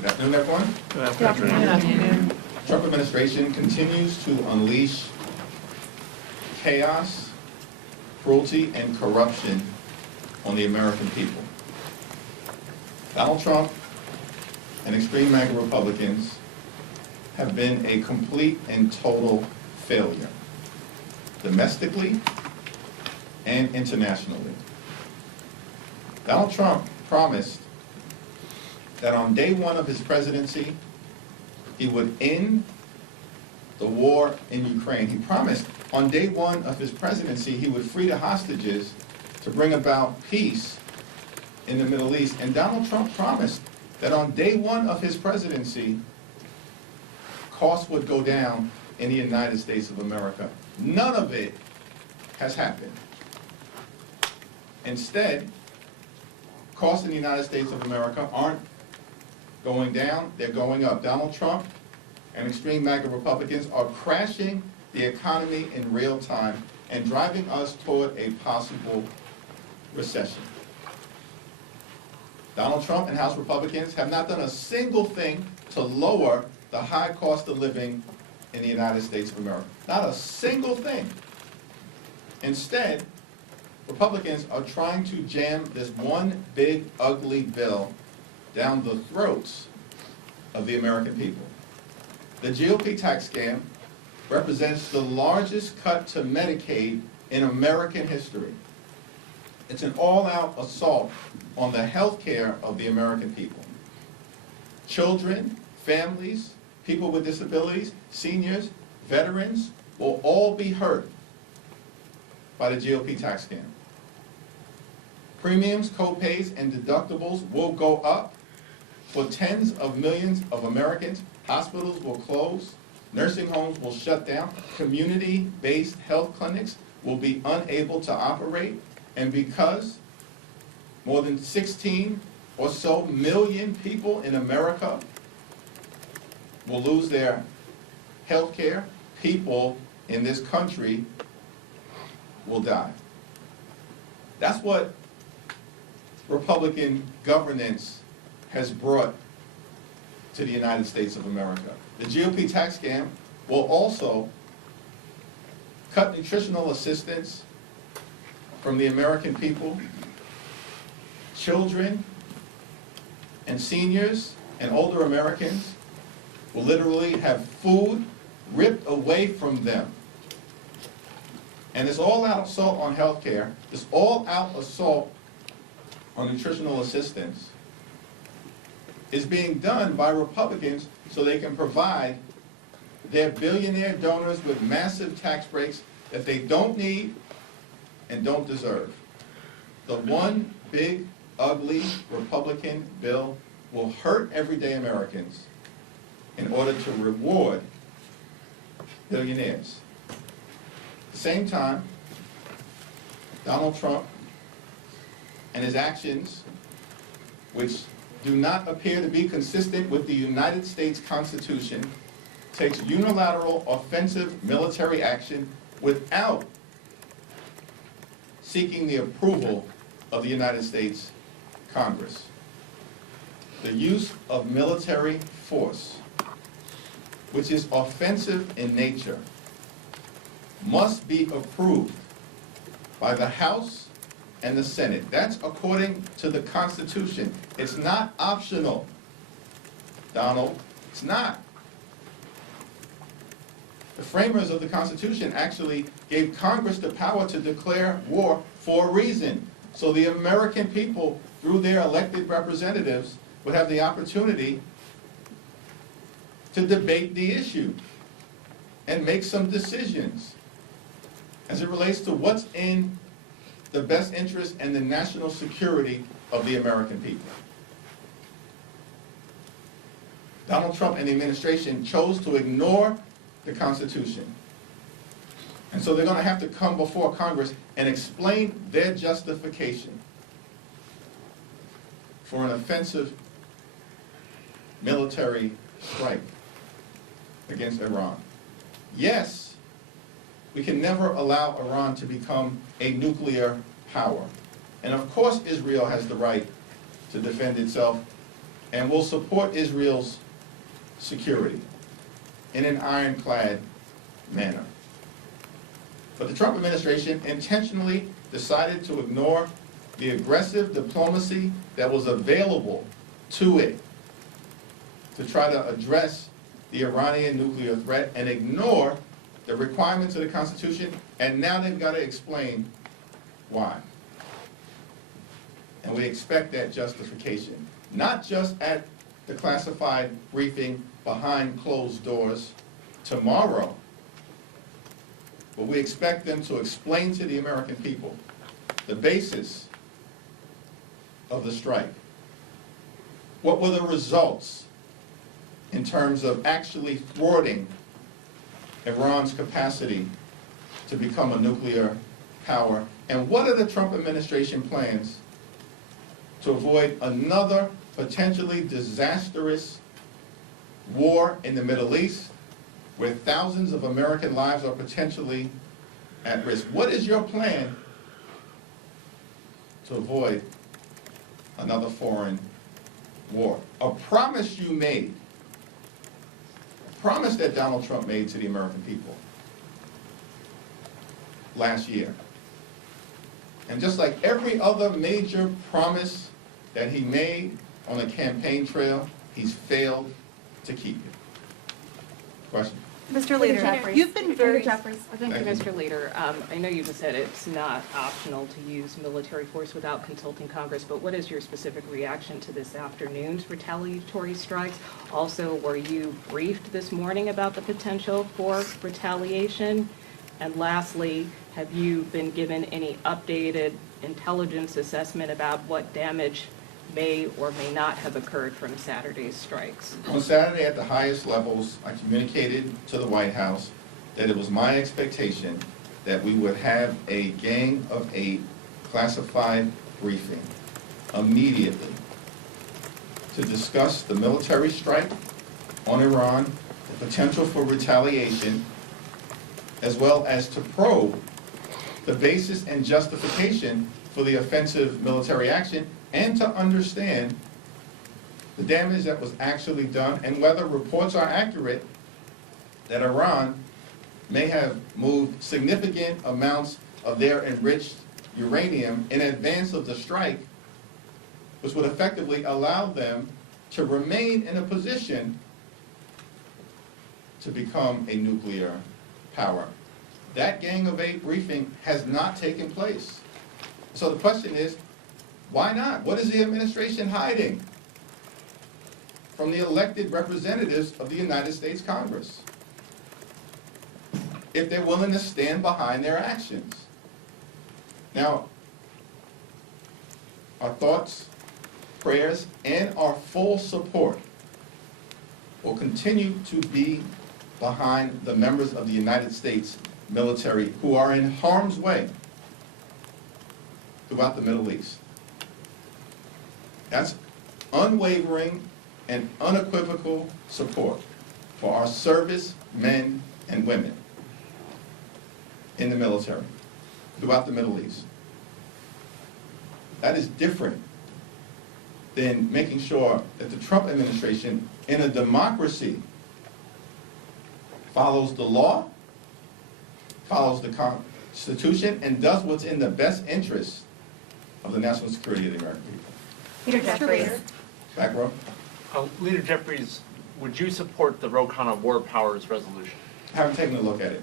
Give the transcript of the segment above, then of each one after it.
Good afternoon, everyone. Good afternoon. Trump administration continues to unleash chaos, cruelty, and corruption on the American people. Donald Trump and extreme MAGA Republicans have been a complete and total failure, domestically and internationally. Donald Trump promised that on day one of his presidency, he would end the war in Ukraine. He promised on day one of his presidency, he would free the hostages to bring about peace in the Middle East. And Donald Trump promised that on day one of his presidency, costs would go down in the United States of America. None of it has happened. Instead, costs in the United States of America aren't going down, they're going up. Donald Trump and extreme MAGA Republicans are crashing the economy in real time and driving us toward a possible recession. Donald Trump and House Republicans have not done a single thing to lower the high cost of living in the United States of America. Not a single thing. Instead, Republicans are trying to jam this one big, ugly bill down the throats of the American people. The GOP tax scam represents the largest cut to Medicaid in American history. It's an all-out assault on the health care of the American people. Children, families, people with disabilities, seniors, veterans will all be hurt by the GOP tax scam. Premiums, co-pays, and deductibles will go up for tens of millions of Americans. Hospitals will close, nursing homes will shut down, community-based health clinics will be unable to operate, and because more than 16 or so million people in America will lose their health care, people in this country will die. That's what Republican governance has brought to the United States of America. The GOP tax scam will also cut nutritional assistance from the American people. Children and seniors and older Americans will literally have food ripped away from them. And this all-out assault on health care, this all-out assault on nutritional assistance is being done by Republicans so they can provide their billionaire donors with massive tax breaks that they don't need and don't deserve. The one big, ugly Republican bill will hurt everyday Americans in order to reward billionaires. At the same time, Donald Trump and his actions, which do not appear to be consistent with the United States Constitution, takes unilateral offensive military action without seeking the approval of the United States Congress. The use of military force, which is offensive in nature, must be approved by the House and the Senate. That's according to the Constitution. It's not optional, Donald. It's not. The framers of the Constitution actually gave Congress the power to declare war for a reason, so the American people, through their elected representatives, would have the opportunity to debate the issue and make some decisions as it relates to what's in the best interest and the national security of the American people. Donald Trump and the administration chose to ignore the Constitution. And so they're going to have to come before Congress and explain their justification for an offensive military strike against Iran. Yes, we can never allow Iran to become a nuclear power. And of course Israel has the right to defend itself and will support Israel's security in an ironclad manner. But the Trump administration intentionally decided to ignore the aggressive diplomacy that was available to it to try to address the Iranian nuclear threat and ignore the requirements of the Constitution, and now they've got to explain why. And we expect that justification, not just at the classified briefing behind closed doors tomorrow, but we expect them to explain to the American people the basis of the strike. What were the results in terms of actually thwarting Iran's capacity to become a nuclear power? And what are the Trump administration plans to avoid another potentially disastrous war in the Middle East where thousands of American lives are potentially at risk? What is your plan to avoid another foreign war? A promise you made, a promise that Donald Trump made to the American people last year. And just like every other major promise that he made on the campaign trail, he's failed to keep it. Question? Mr. Leader, you've been very... Thank you, Thank you. Mr. Leader. I know you just said it's not optional to use military force without consulting Congress, but what is your specific reaction to this afternoon's retaliatory strikes? Also, were you briefed this morning about the potential for retaliation? And lastly, have you been given any updated intelligence assessment about what damage may or may not have occurred from Saturday's strikes? On Saturday at the highest levels, I communicated to the White House that it was my expectation that we would have a Gang of 8 classified briefing immediately to discuss the military strike on Iran, the potential for retaliation, as well as to probe the basis and justification for the offensive military action, and to understand the damage that was actually done and whether reports are accurate that Iran may have moved significant amounts of their enriched uranium in advance of the strike, which would effectively allow them to remain in a position to become a nuclear power. That Gang of 8 briefing has not taken place. So the question is, why not? What is the administration hiding from the elected representatives of the United States Congress if they're willing to stand behind their actions? Now, our thoughts, prayers, and our full support will continue to be behind the members of the United States military who are in harm's way throughout the Middle East. That's unwavering and unequivocal support for our service men and women in the military throughout the Middle East. That is different than making sure that the Trump administration in a democracy follows the law, follows the Constitution, and does what's in the best interest of the national security of the American people. Leader Jeffries. Back row. Leader Jeffries, would you support the Rokana War Powers resolution? I haven't taken a look at it.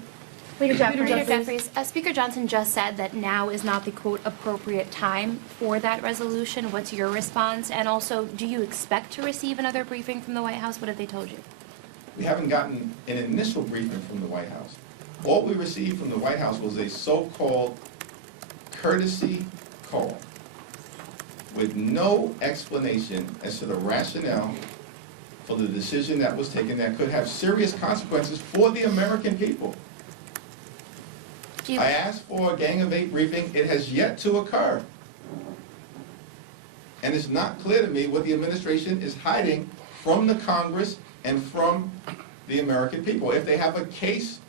Leader Leader Jeffries. Jeffries, Speaker Johnson just said that now is not the quote appropriate time for that resolution. What's your response? And also, do you expect to receive another briefing from the White House? What have they told you? We haven't gotten an initial briefing from the White House. All we received from the White House was a so-called courtesy call with no explanation as to the rationale for the decision that was taken that could have serious consequences for the American people. I asked for a Gang of 8 briefing. It has yet to occur. And it's not clear to me what the administration is hiding from the Congress and from the American people. If they have a case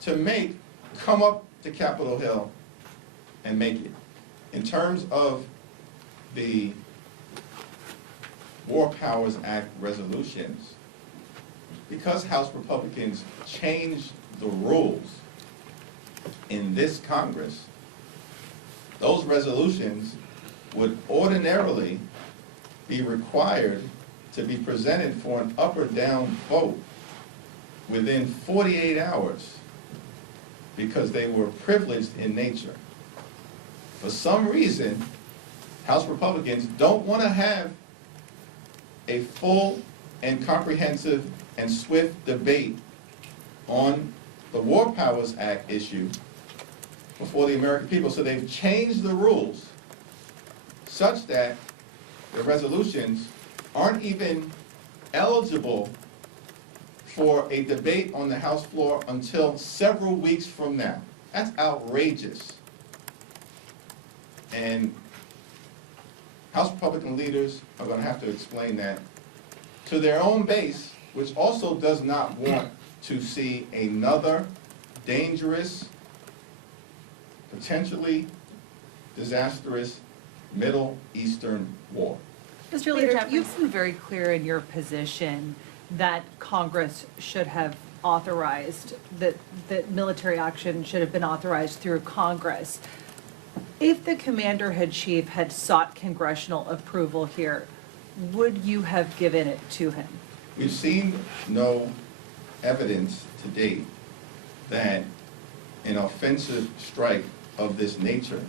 to make, come up to Capitol Hill and make it. In terms of the War Powers Act resolutions, because House Republicans changed the rules in this Congress, those resolutions would ordinarily be required to be presented for an up or down vote within 48 hours because they were privileged in nature. For some reason, House Republicans don't want to have a full and comprehensive and swift debate on the War Powers Act issue before the American people. So they've changed the rules such that the resolutions aren't even eligible for a debate on the House floor until several weeks from now. That's outrageous. And House Republican leaders are going to have to explain that to their own base, which also does not want to see another dangerous, potentially disastrous Middle Eastern war. Mr. Leader Leader, Jeffries. you've been very clear in your position that Congress should have authorized, that military action should have been authorized through Congress. If the commander-in-chief had sought congressional approval here, would you have given it to him? We've seen no evidence to date that an offensive strike of this nature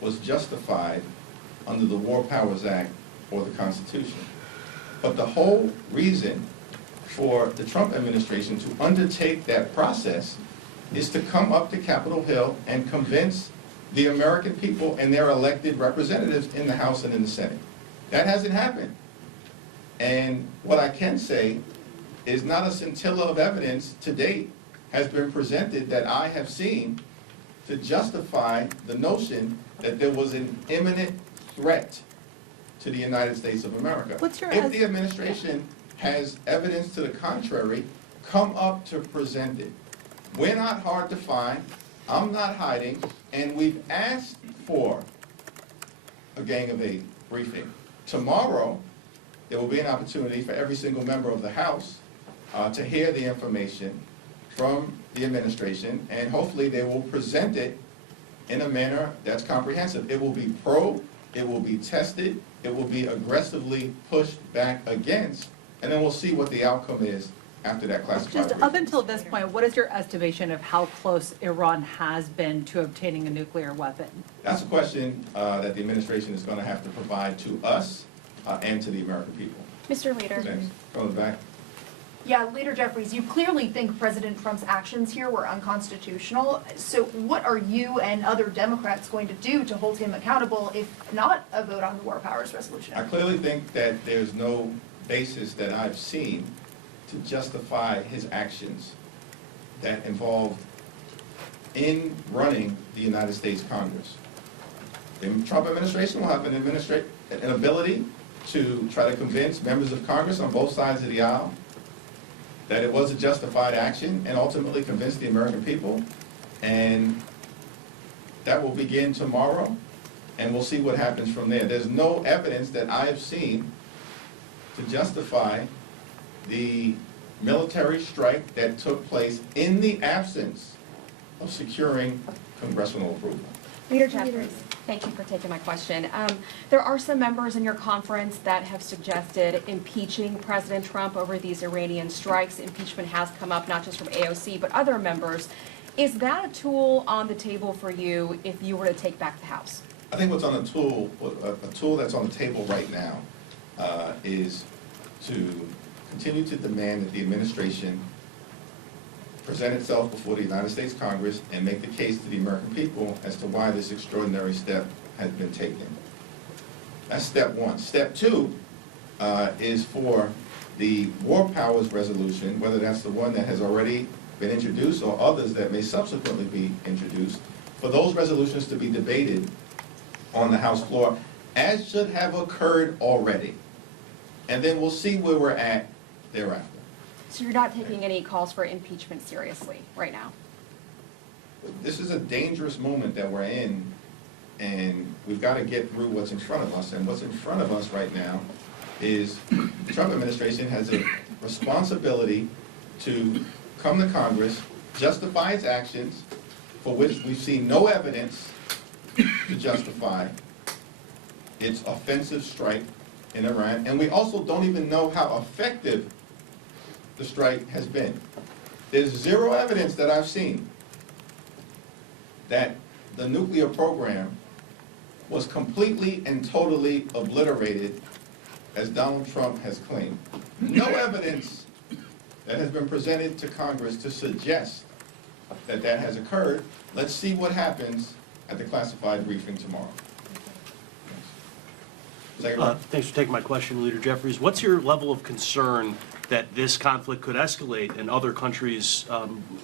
was justified under the War Powers Act or the Constitution. But the whole reason for the Trump administration to undertake that process is to come up to Capitol Hill and convince the American people and their elected representatives in the House and in the Senate. That hasn't happened. And what I can say is not a scintilla of evidence to date has been presented that I have seen to justify the notion that there was an imminent threat to the United States of America. If the administration has evidence to the contrary, come up to present it. We're not hard to find, I'm not hiding, and we've asked for a Gang of Eight briefing. Tomorrow, there will be an opportunity for every single member of the House to hear the information from the administration, and hopefully they will present it in a manner that's comprehensive. It will be probed, it will be tested, it will be aggressively pushed back against, and then we'll see what the outcome is after that classified Just briefing. up until this point, what is your estimation of how close Iran has been to obtaining a nuclear weapon? That's a question that the administration is going to have to provide to us and to the American people. Mr. Leader. Thanks. From the back. Yeah, Leader Jeffries, you clearly think President Trump's actions here were unconstitutional. So what are you and other Democrats going to do to hold him accountable, if not a vote on the War Powers resolution? I clearly think that there's no basis that I've seen to justify his actions that involve in running the United States Congress. The Trump administration will have an ability to try to convince members of Congress on both sides of the aisle that it was a justified action and ultimately convince the American people. And that will begin tomorrow, and we'll see what happens from there. There's no evidence that I have seen to justify the military strike that took place in the absence of securing congressional approval. Leader Jeffries, thank you for taking my question. There are some members in your conference that have suggested impeaching President Trump over these Iranian strikes. Impeachment has come up not just from AOC, but other members. Is that a tool on the table for you if you were to take back the House? I think what's on a tool that's on the table right now is to continue to demand that the administration present itself before the United States Congress and make the case to the American people as to why this extraordinary step has been taken. That's step one. Step two is for the War Powers resolution, whether that's the one that has already been introduced or others that may subsequently be introduced, for those resolutions to be debated on the House floor, as should have occurred already. And then we'll see where we're at thereafter. So you're not taking any calls for impeachment seriously right now? This is a dangerous moment that we're in, and we've got to get through what's in front of us. And what's in front of us right now is the Trump administration has a responsibility to come to Congress, justify its actions, for which we've seen no evidence to justify its offensive strike in Iran, and we also don't even know how effective the strike has been. There's zero evidence that I've seen that the nuclear program was completely and totally obliterated, as Donald Trump has claimed. No evidence that has been presented to Congress to suggest that that has occurred. Let's see what happens at the classified briefing tomorrow. Second. Thanks for taking my question, Leader Jeffries. What's your level of concern that this conflict could escalate and other countries,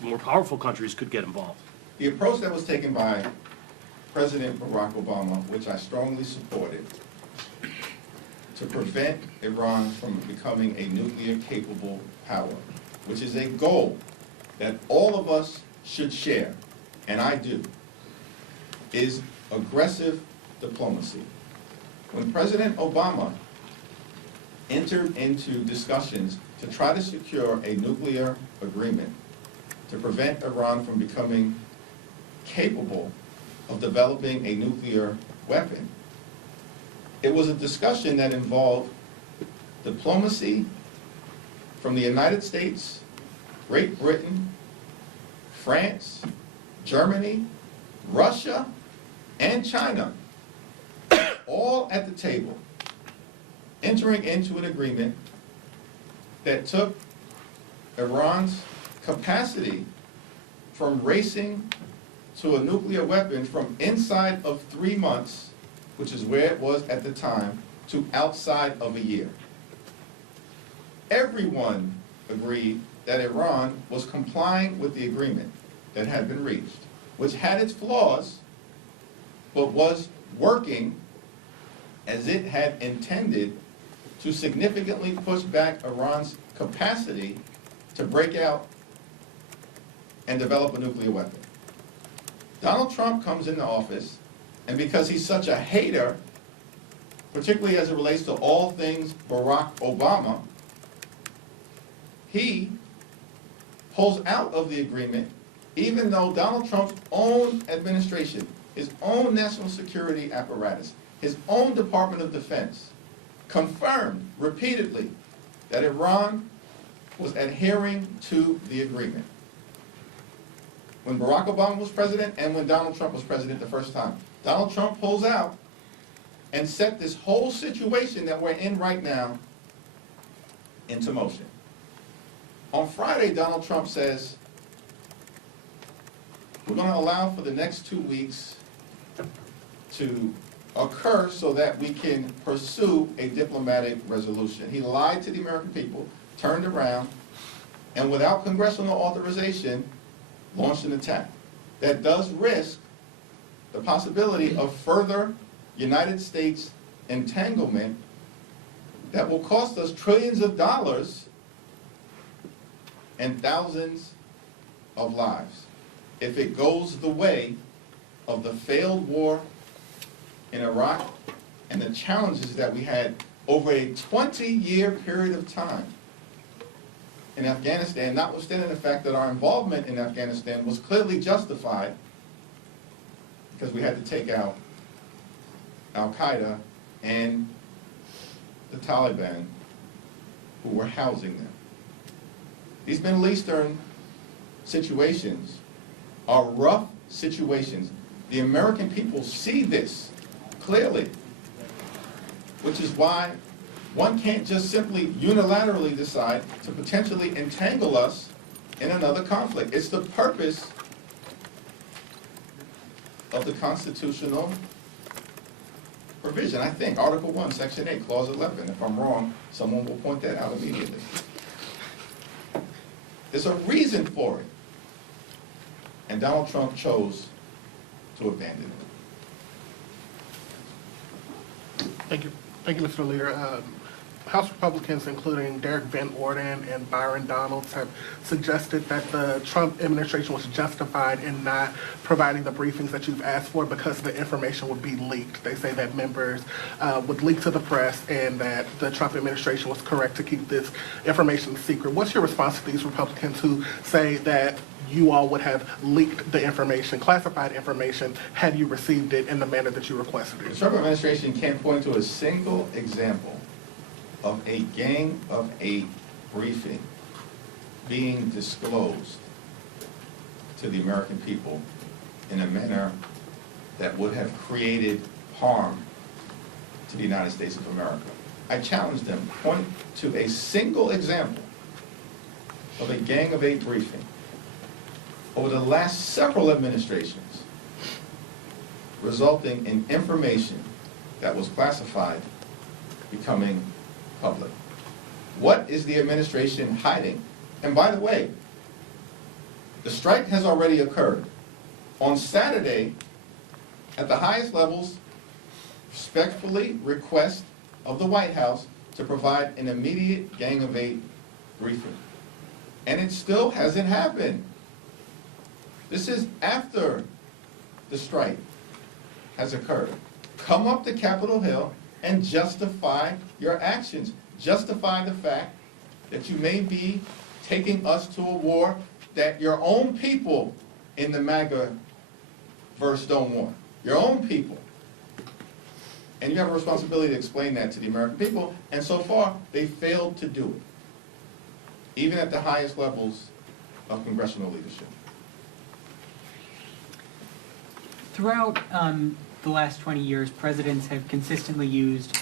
more powerful countries, could get involved? The approach that was taken by President Barack Obama, which I strongly supported, to prevent Iran from becoming a nuclear-capable power, which is a goal that all of us should share, and I do, is aggressive diplomacy. When President Obama entered into discussions to try to secure a nuclear agreement to prevent Iran from becoming capable of developing a nuclear weapon, it was a discussion that involved diplomacy from the United States, Great Britain, France, Germany, Russia, and China, all at the table, entering into an agreement that took Iran's capacity from racing to a nuclear weapon from inside of 3 months, which is where it was at the time, to outside of a year. Everyone agreed that Iran was complying with the agreement that had been reached, which had its flaws, but was working as it had intended to significantly push back Iran's capacity to break out and develop a nuclear weapon. Donald Trump comes into office, and because he's such a hater, particularly as it relates to all things Barack Obama, he pulls out of the agreement, even though Donald Trump's own administration, his own national security apparatus, his own Department of Defense confirmed repeatedly that Iran was adhering to the agreement. When Barack Obama was president and when Donald Trump was president the first time, Donald Trump pulls out and set this whole situation that we're in right now into motion. On Friday, Donald Trump says, we're going to allow for the next 2 weeks to occur so that we can pursue a diplomatic resolution. He lied to the American people, turned around, and without congressional authorization, launched an attack that does risk the possibility of further United States entanglement that will cost us trillions of dollars and thousands of lives if it goes the way of the failed war in Iraq and the challenges that we had over a 20-year period of time in Afghanistan, notwithstanding the fact that our involvement in Afghanistan was clearly justified because we had to take out Al-Qaeda and the Taliban who were housing them. These Middle Eastern situations are rough situations. The American people see this clearly, which is why one can't just simply unilaterally decide to potentially entangle us in another conflict. It's the purpose of the constitutional provision, I think, Article 1, Section 8, Clause 11. If I'm wrong, someone will point that out immediately. There's a reason for it. And Donald Trump chose to abandon it. Thank you, Mr. Leader. House Republicans, including Derek Van Orden and Byron Donalds, have suggested that the Trump administration was justified in not providing the briefings that you've asked for because the information would be leaked. They say that members would leak to the press and that the Trump administration was correct to keep this information secret. What's your response to these Republicans who say that you all would have leaked the information, classified information, had you received it in the manner that you requested The it? Trump administration can't point to a single example of a Gang of 8 briefing being disclosed to the American people in a manner that would have created harm to the United States of America. I challenge them, point to a single example of a Gang of 8 briefing over the last several administrations resulting in information that was classified becoming public. What is the administration hiding? And by the way, the strike has already occurred. On Saturday, at the highest levels, respectfully request of the White House to provide an immediate Gang of 8 briefing. And it still hasn't happened. This is after the strike has occurred. Come up to Capitol Hill and justify your actions. Justify the fact that you may be taking us to a war that your own people in the MAGA verse don't want. Your own people. And you have a responsibility to explain that to the American people, and so far, they failed to do it, even at the highest levels of congressional leadership. Throughout the last 20 years, presidents have consistently used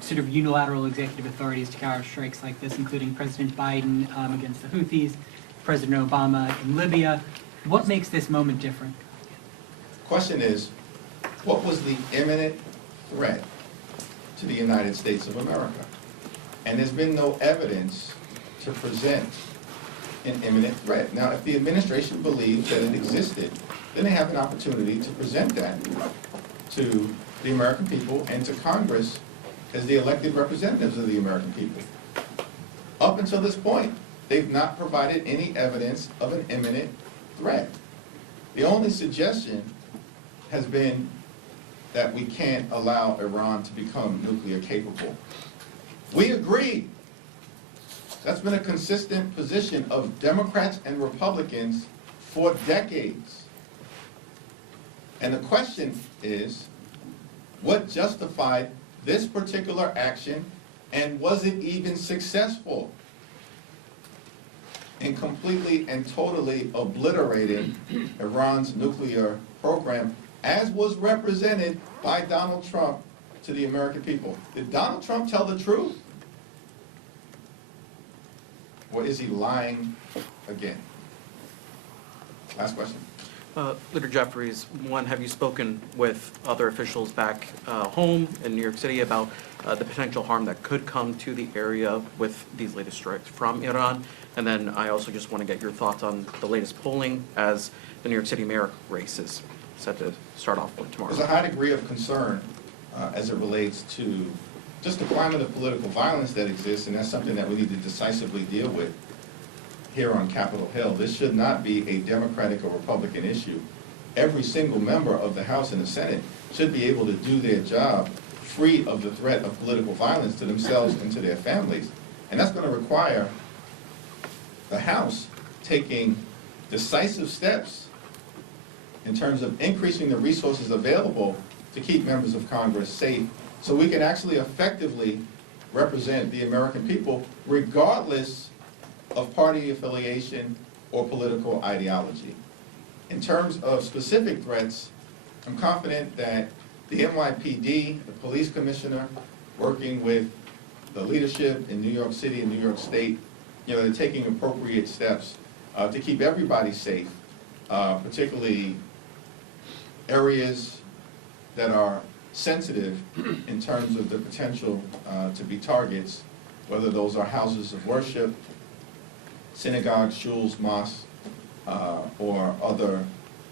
sort of unilateral executive authorities to counter strikes like this, including President Biden against the Houthis, President Obama in Libya. What makes this moment different? The question is, what was the imminent threat to the United States of America? And there's been no evidence to present an imminent threat. Now, if the administration believes that it existed, then they have an opportunity to present that to the American people and to Congress as the elected representatives of the American people. Up until this point, they've not provided any evidence of an imminent threat. The only suggestion has been that we can't allow Iran to become nuclear capable. We agree. That's been a consistent position of Democrats and Republicans for decades. And the question is, what justified this particular action, and was it even successful in completely and totally obliterating Iran's nuclear program, as was represented by Donald Trump to the American people? Did Donald Trump tell the truth? Or is he lying again? Last question. Leader Jeffries, one, have you spoken with other officials back home in New York City about the potential harm that could come to the area with these latest strikes from Iran? And then I also just want to get your thoughts on the latest polling as the New York City mayor race is set to start off with tomorrow. There's a high degree of concern as it relates to just the climate of political violence that exists, and that's something that we need to decisively deal with here on Capitol Hill. This should not be a Democratic or Republican issue. Every single member of the House and the Senate should be able to do their job free of the threat of political violence to themselves and to their families. And that's going to require the House taking decisive steps in terms of increasing the resources available to keep members of Congress safe so we can actually effectively represent the American people regardless of party affiliation or political ideology. In terms of specific threats, I'm confident that the NYPD, the police commissioner, working with the leadership in New York City and New York State, they're taking appropriate steps to keep everybody safe, particularly areas that are sensitive in terms of the potential to be targets, whether those are houses of worship, synagogues, shuls, mosques, or other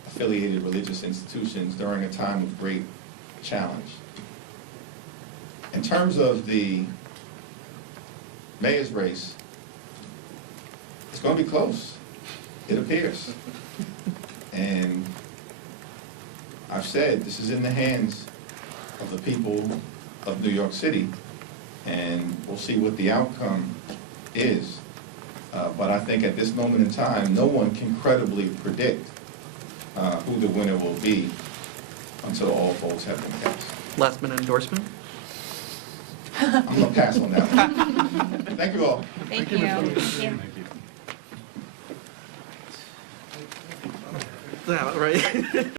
affiliated religious institutions during a time of great challenge. In terms of the mayor's race, it's going to be close, it appears. And I've said, this is in the hands of the people of New York City, and we'll see what the outcome is. But I think at this moment in time, no one can credibly predict who the winner will be until all votes have been cast. Last minute endorsement? I'm going to pass on that one. Thank you all. Thank you. Thank you. Yeah, right.